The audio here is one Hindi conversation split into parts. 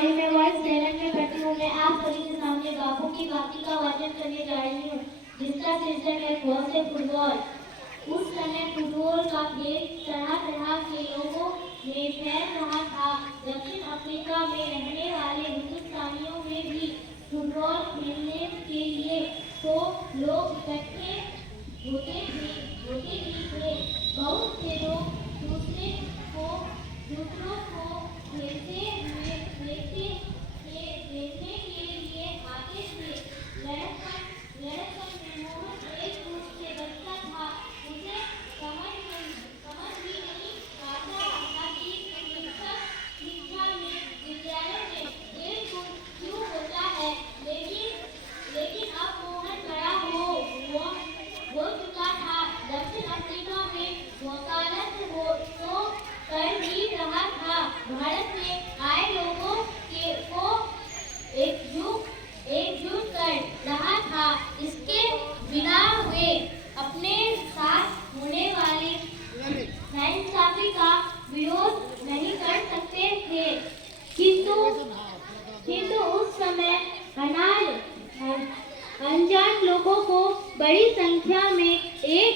बारे में वर्ष सेवन में करती हूँ। मैं आप सभी के सामने बापू की बाती का वाचन करने जा रही हूँ, जिसका शीर्षक है बॉल से फुटबॉल। उस समय फुटबॉल का खेल तरह तरह के लोगों में फैल रहा था। दक्षिण अफ्रीका में रहने वाले हिंदुस्तानियों में भी फुटबॉल खेलने के लिए तो लोग इकट्ठे होते भी थे। बहुत से लोग दूसरों को खेलते हुए देखने के लिए आते थे। लड़कपन में मोहन एक दूसरे से बचता था। उसे समझ भी नहीं आता था कि शिक्षा में विद्यालय में खेल क्यों होता है। लेकिन अब मोहन बड़ा हो चुका था। दक्षिण अफ्रीका में वकालत तो कर ही रहा था। भारत में आए लोगों को एकजुट कर रहा था। इसके बिना वे अपने साथ होने वाले नाइंसाफी का विरोध नहीं कर सकते थे। किंतु उस समय अनजान लोगों को बड़ी संख्या में एक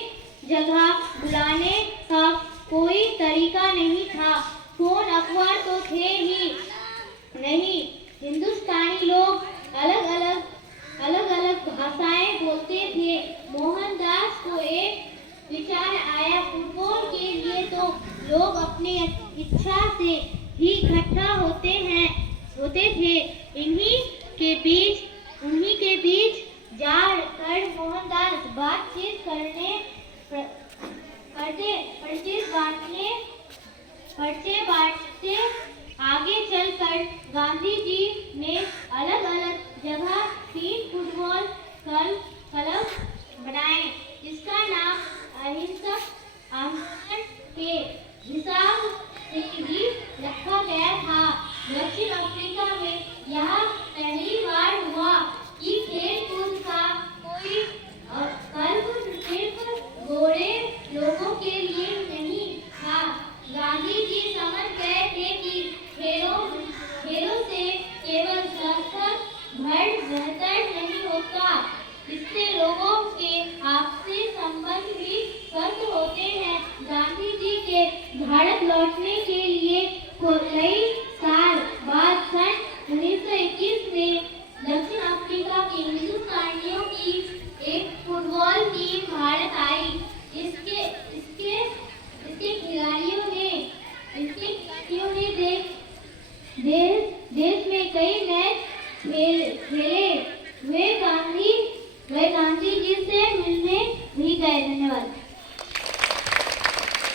जगह बुलाने का कोई तरीका नहीं था। फोन अखबार तो थे ही नहीं। हिंदुस्तानी लोग अलग अलग भाषाएं बोलते थे। मोहनदास को एक विचार आया, फुटबॉल के लिए तो लोग अपनी इच्छा से ही इकट्ठा होते थे। उन्हीं के बीच जाकर मोहनदास बातचीत पर्चे बांटते आगे चलकर गांधी जी ने अलग अलग जगह 3 फुटबॉल क्लब बनाए, जिसका नाम अहिंसक आंदोलन के हिसाब से भी रखा गया था। दक्षिण अफ्रीका में यह पहली बार हुआ कि खेल कूद का कोई क्लब सिर्फ गोरे लोगों के लिए नहीं था। गांधी जी समझ गए थे कि खेलों से केवल स्वास्थ्य बेहतर नहीं होता, इससे लोगों के आपसी संबंध भी स्वस्थ होते हैं। गांधी जी के भारत लौटने के लिए कई साल बाद सन 1921 में दक्षिण अफ्रीका के हिंदुस्तानियों की एक फुटबॉल टीम भारत आई। इसके खिलाड़ियों ने देश में कई मैच खेले। वे गांधी जी से मिलने भी गए। धन्यवाद।